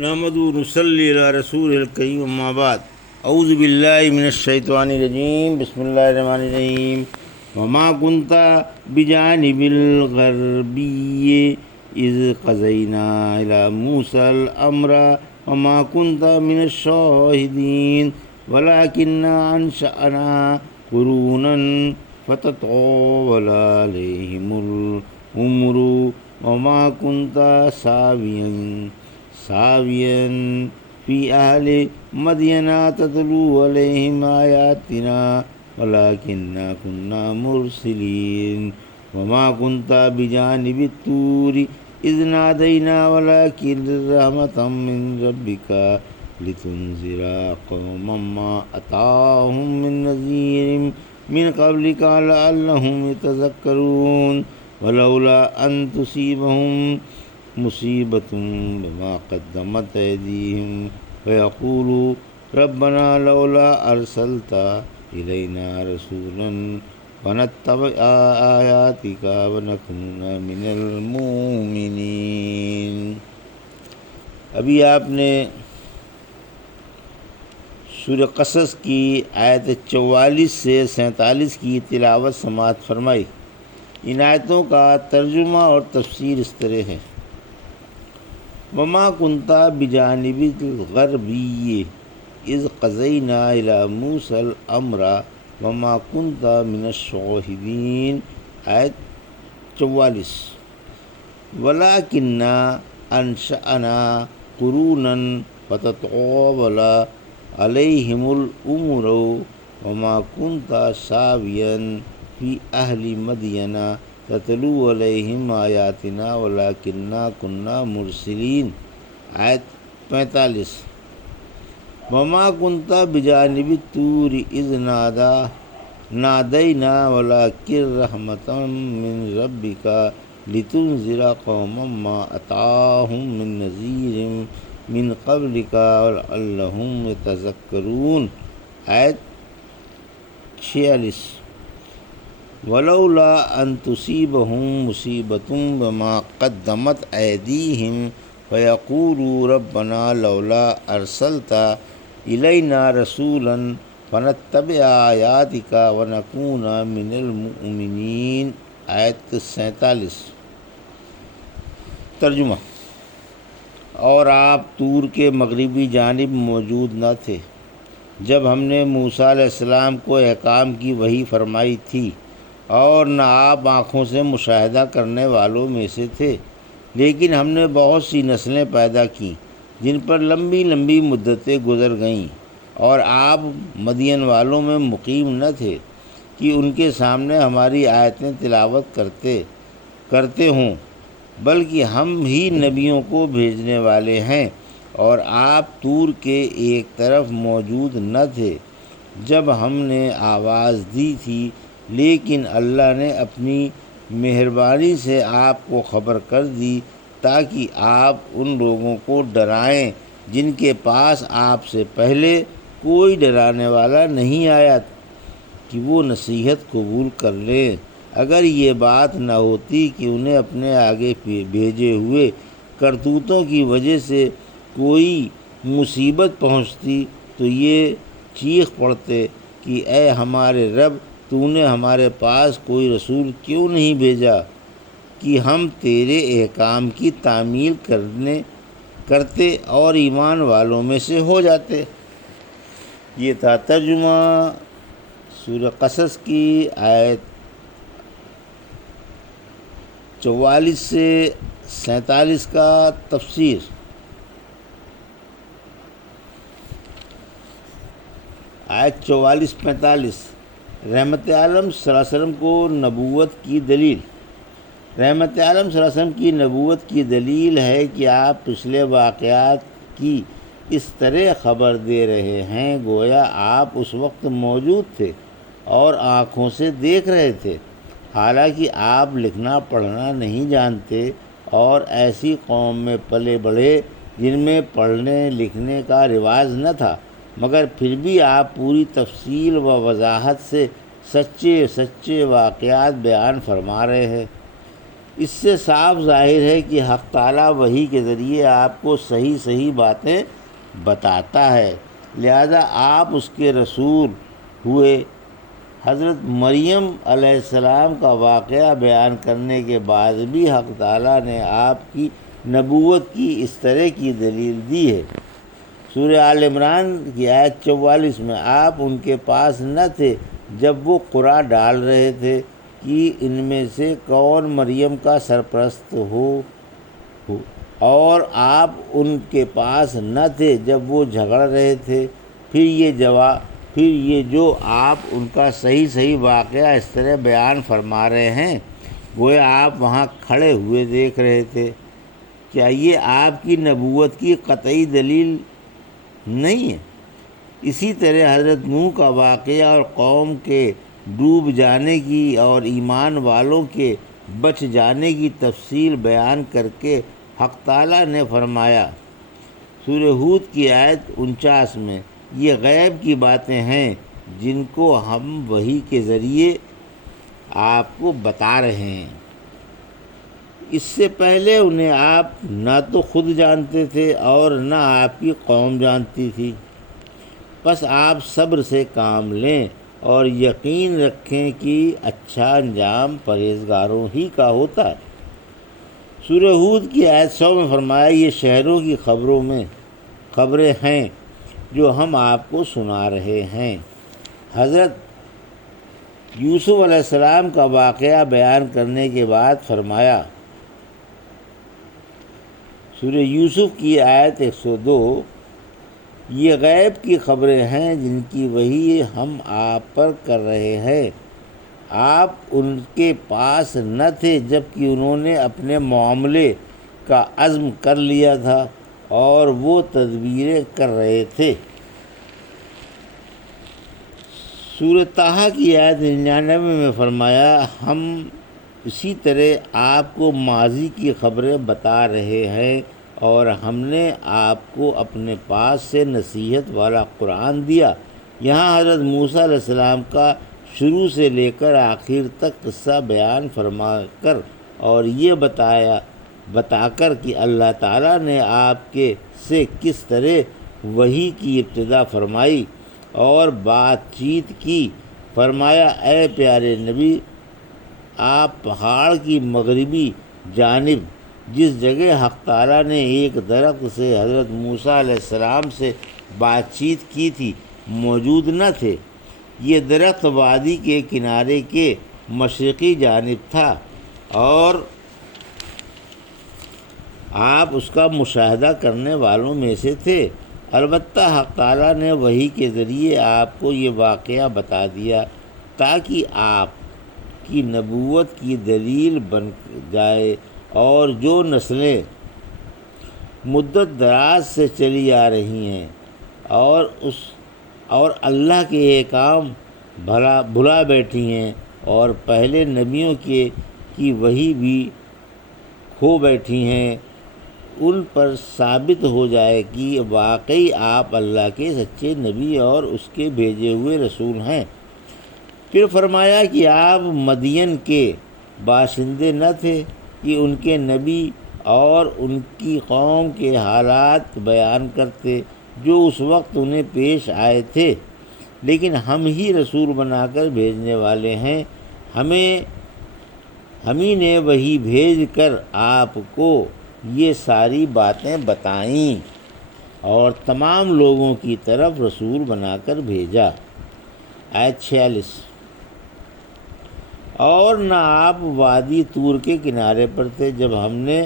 نحمد نصلی علی رسول الکریم اما بعد اعوذ باللہ من الشیطان الرجیم بسم اللہ الرحمن الرحیم وما كنت بجانب الغربی اذ قضینا الی موسیٰ الامر وما كنت من الشاہدین ولکننا انشأنا قرونا فتطاول علیہم العمر وما كنت ساويا في أهل مدين تتلو عليهم آياتنا ولكننا كنا مرسلين وما كنت بجانب الطور إذ نادينا ولكن رحمة من ربك لتنذر قوما ما أتاهم من نذير من قبلك لعلهم يتذكرون ولولا أن تصيبهم مصیبۃ بما قدمت ایدیہم فیقولوا ربنا لولا ارسلت الینا رسولا فنتبع آیاتک ونکون من المؤمنین۔ ابھی آپ نے سورہ قصص کی آیت 44 سے 47 کی تلاوت سماعت فرمائی۔ ان آیتوں کا ترجمہ اور تفسیر اس طرح ہے: وما كنت بجانب الغربی اذ قضینا الی موسیٰ الامر وما كنت من الشاہدین۔ آیت 44۔ ولکننا انشأنا قرونا فتطاول علیہم العمر وما كنت ساویا فی اہل مدین تتلو علیہم آیاتنا ولکننا کننا مرسلین۔ آیت 45۔ وما كنت بجانب الطور اذ نادینا ولکن رحمة من ربک لتنذر قوما ما اتاہم من نذیر من قبلک لعلہم یتذکرون۔ آیت 46۔ ولولا ان تصیبهم مصیبۃ بما قدمت ایدیہم فیقولوا ربنا لولا ارسلت الینا رسولا فنتبع آیاتک ونکون من المؤمنین۔ آیت 47۔ ترجمہ: اور آپ طور کے مغربی جانب موجود نہ تھے جب ہم نے موسیٰ علیہ السلام کو احکام کی وحی فرمائی تھی، اور نہ آپ آنکھوں سے مشاہدہ کرنے والوں میں سے تھے، لیکن ہم نے بہت سی نسلیں پیدا کیں جن پر لمبی لمبی مدتیں گزر گئیں، اور آپ مدین والوں میں مقیم نہ تھے کہ ان کے سامنے ہماری آیتیں تلاوت کرتے ہوں، بلکہ ہم ہی نبیوں کو بھیجنے والے ہیں، اور آپ طور کے ایک طرف موجود نہ تھے جب ہم نے آواز دی تھی، لیکن اللہ نے اپنی مہربانی سے آپ کو خبر کر دی تاکہ آپ ان لوگوں کو ڈرائیں جن کے پاس آپ سے پہلے کوئی ڈرانے والا نہیں آیا کہ وہ نصیحت قبول کر لیں۔ اگر یہ بات نہ ہوتی کہ انہیں اپنے آگے بھیجے ہوئے کرتوتوں کی وجہ سے کوئی مصیبت پہنچتی تو یہ چیخ پڑتے کہ اے ہمارے رب، تو نے ہمارے پاس کوئی رسول کیوں نہیں بھیجا کہ ہم تیرے احکام کی تعمیل کرتے اور ایمان والوں میں سے ہو جاتے۔ یہ تھا ترجمہ سورہ قصص کی آیت 44 سے 47 کا تفسیر۔ آیت 44-45۔ رحمت عالم صلی اللہ علیہ وسلم کو نبوت کی دلیل۔ رحمت عالم صلی اللہ علیہ وسلم کی نبوت کی دلیل ہے کہ آپ پچھلے واقعات کی اس طرح خبر دے رہے ہیں گویا آپ اس وقت موجود تھے اور آنکھوں سے دیکھ رہے تھے، حالانکہ آپ لکھنا پڑھنا نہیں جانتے اور ایسی قوم میں پلے بڑھے جن میں پڑھنے لکھنے کا رواج نہ تھا، مگر پھر بھی آپ پوری تفصیل و وضاحت سے سچے واقعات بیان فرما رہے ہیں۔ اس سے صاف ظاہر ہے کہ حق تعالیٰ وحی کے ذریعے آپ کو صحیح صحیح باتیں بتاتا ہے، لہذا آپ اس کے رسول ہوئے۔ حضرت مریم علیہ السلام کا واقعہ بیان کرنے کے بعد بھی حق تعالیٰ نے آپ کی نبوت کی اس طرح کی دلیل دی ہے۔ سورہ آل عمران کی آیت 44 میں آپ ان کے پاس نہ تھے جب وہ قرعہ ڈال رہے تھے کہ ان میں سے کون مریم کا سرپرست ہو، اور آپ ان کے پاس نہ تھے جب وہ جھگڑ رہے تھے۔ پھر یہ جو آپ ان کا صحیح صحیح واقعہ اس طرح بیان فرما رہے ہیں گویا آپ وہاں کھڑے ہوئے دیکھ رہے تھے، کیا یہ آپ کی نبوت کی قطعی دلیل نہیں ہے؟ اسی طرح حضرت نوح کا واقعہ اور قوم کے ڈوب جانے کی اور ایمان والوں کے بچ جانے کی تفصیل بیان کر کے حق تعالیٰ نے فرمایا سورہ ہود کی آیت 49 میں، یہ غیب کی باتیں ہیں جن کو ہم وحی کے ذریعے آپ کو بتا رہے ہیں۔ اس سے پہلے انہیں آپ نہ تو خود جانتے تھے اور نہ آپ کی قوم جانتی تھی، بس آپ صبر سے کام لیں اور یقین رکھیں کہ اچھا انجام پرہیزگاروں ہی کا ہوتا ہے۔ سورہ ہود کی آیت 100 میں فرمایا، یہ شہروں کی خبریں ہیں جو ہم آپ کو سنا رہے ہیں۔ حضرت یوسف علیہ السلام کا واقعہ بیان کرنے کے بعد فرمایا سورہ یوسف کی آیت 102، یہ غیب کی خبریں ہیں جن کی وحی ہم آپ پر کر رہے ہیں، آپ ان کے پاس نہ تھے جب کہ انہوں نے اپنے معاملے کا عزم کر لیا تھا اور وہ تدبیریں کر رہے تھے۔ سورہ طٰہٰ کی آیت 99 میں فرمایا، ہم اسی طرح آپ کو ماضی کی خبریں بتا رہے ہیں اور ہم نے آپ کو اپنے پاس سے نصیحت والا قرآن دیا۔ یہاں حضرت موسیٰ علیہ السلام کا شروع سے لے کر آخر تک قصہ بیان فرما کر اور یہ بتا کر کہ اللہ تعالیٰ نے آپ کے سے کس طرح وحی کی ابتدا فرمائی اور بات چیت کی، فرمایا، اے پیارے نبی، آپ پہاڑ کی مغربی جانب جس جگہ حق تعالیٰ نے ایک درخت سے حضرت موسیٰ علیہ السلام سے بات چیت کی تھی موجود نہ تھے۔ یہ درخت وادی کے کنارے کے مشرقی جانب تھا اور آپ اس کا مشاہدہ کرنے والوں میں سے تھے۔ البتہ حق تعالیٰ نے وحی کے ذریعے آپ کو یہ واقعہ بتا دیا تاکہ آپ کی نبوت کی دلیل بن جائے، اور جو نسلیں مدت دراز سے چلی آ رہی ہیں اور اللہ کے احکام بھلا بیٹھی ہیں اور پہلے نبیوں کی وحی بھی کھو بیٹھی ہیں، ان پر ثابت ہو جائے کہ واقعی آپ اللہ کے سچے نبی اور اس کے بھیجے ہوئے رسول ہیں۔ پھر فرمایا کہ آپ مدین کے باشندے نہ تھے کہ ان کے نبی اور ان کی قوم کے حالات بیان کرتے جو اس وقت انہیں پیش آئے تھے، لیکن ہم ہی رسول بنا کر بھیجنے والے ہیں، ہمیں نے وحی بھیج کر آپ کو یہ ساری باتیں بتائیں اور تمام لوگوں کی طرف رسول بنا کر بھیجا۔ آیت 46، اور نہ آپ وادی طور کے کنارے پر تھے جب ہم نے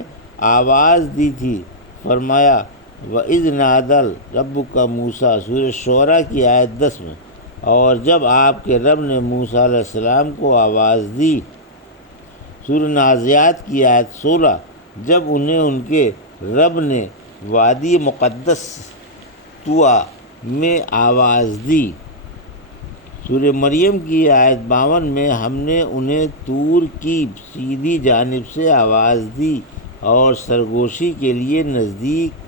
آواز دی تھی، فرمایا، وَإِذْ نَادَى رَبُّكَ مُوسَىٰ، سورہ شعراء کی آیت 10 میں، اور جب آپ کے رب نے موسیٰ علیہ السلام کو آواز دی، سورہ نازعات کی آیت 16، جب انہیں ان کے رب نے وادی مقدس طویٰ میں آواز دی، سورہ مریم کی آیت 52 میں ہم نے انہیں طور کی سیدھی جانب سے آواز دی اور سرگوشی کے لیے نزدیک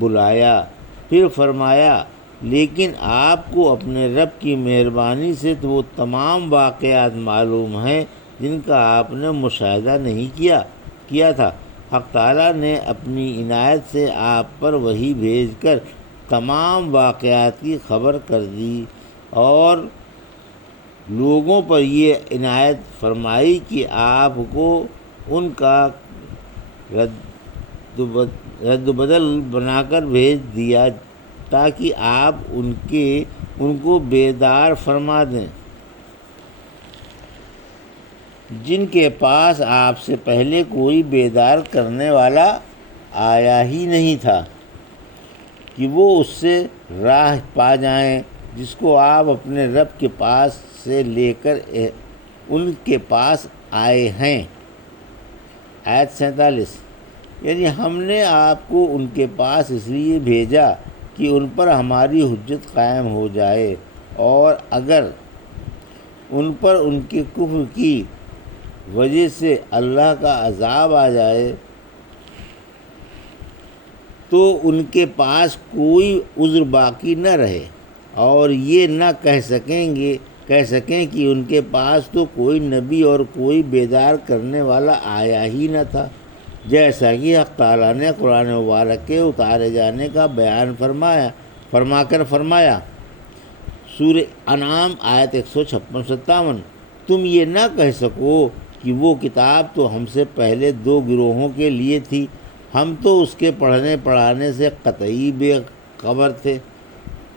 بلایا، پھر فرمایا، لیکن آپ کو اپنے رب کی مہربانی سے تو وہ تمام واقعات معلوم ہیں جن کا آپ نے مشاہدہ نہیں کیا۔ کیا تھا۔ حق تعالیٰ نے اپنی عنایت سے آپ پر وحی بھیج کر تمام واقعات کی خبر کر دی اور لوگوں پر یہ عنایت فرمائی کہ آپ کو ان کا رد و بدل بنا کر بھیج دیا تاکہ آپ ان کو بیدار فرما دیں جن کے پاس آپ سے پہلے کوئی بیدار کرنے والا آیا ہی نہیں تھا، کہ وہ اس سے راہ پا جائیں جس کو آپ اپنے رب کے پاس سے لے کر ان کے پاس آئے ہیں۔ آیت 47، یعنی ہم نے آپ کو ان کے پاس اس لیے بھیجا کہ ان پر ہماری حجت قائم ہو جائے، اور اگر ان پر ان کے کفر کی وجہ سے اللہ کا عذاب آ جائے تو ان کے پاس کوئی عذر باقی نہ رہے، اور یہ نہ کہہ سکیں کہ ان کے پاس تو کوئی نبی اور کوئی بیدار کرنے والا آیا ہی نہ تھا، جیسا کہ حق تعالیٰ نے قرآن مبارک کے اتارے جانے کا بیان فرمایا۔ سورہ انعام آیت 156-57، تم یہ نہ کہہ سکو کہ وہ کتاب تو ہم سے پہلے 2 گروہوں کے لیے تھی، ہم تو اس کے پڑھنے پڑھانے سے قطعی بے خبر تھے۔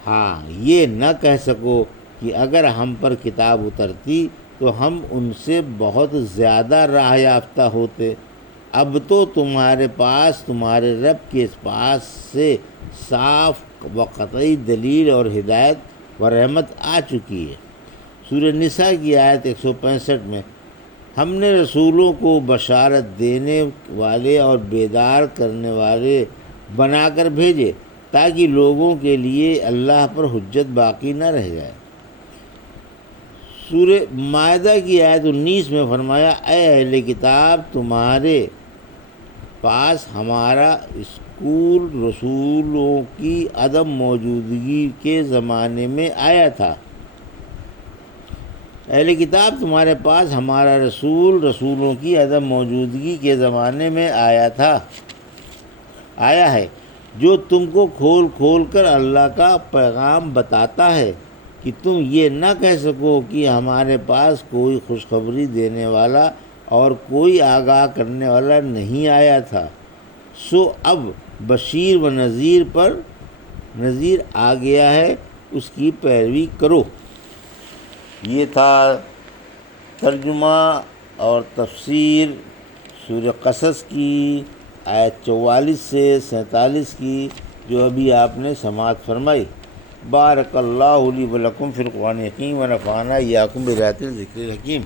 ہاں، یہ نہ کہہ سکو کہ اگر ہم پر کتاب اترتی تو ہم ان سے بہت زیادہ راہ یافتہ ہوتے۔ اب تو تمہارے پاس تمہارے رب کے پاس سے صاف و قطعی دلیل اور ہدایت و رحمت آ چکی ہے۔ سورہ نساء کی آیت 165 میں، ہم نے رسولوں کو بشارت دینے والے اور بیدار کرنے والے بنا کر بھیجے تاکہ لوگوں کے لیے اللہ پر حجت باقی نہ رہ جائے۔ سورہ مائدہ کی آیت 19 میں فرمایا، اے اہل کتاب، تمہارے پاس ہمارا اسکول رسولوں کی عدم موجودگی کے زمانے میں آیا تھا۔ اہل کتاب، تمہارے پاس ہمارا رسولوں کی عدم موجودگی کے زمانے میں آیا ہے، جو تم کو کھول کر اللہ کا پیغام بتاتا ہے کہ تم یہ نہ کہہ سکو کہ ہمارے پاس کوئی خوشخبری دینے والا اور کوئی آگاہ کرنے والا نہیں آیا تھا، سو اب بشیر و نذیر آ گیا ہے، اس کی پیروی کرو۔ یہ تھا ترجمہ اور تفسیر سورہ قصص کی آیت 44 سے 47 کی، جو ابھی آپ نے سماعت فرمائی۔ بارک اللہ لی و لکم فی القرآن الحکیم و نفعنا ایاکم بآیات الذکر الحکیم۔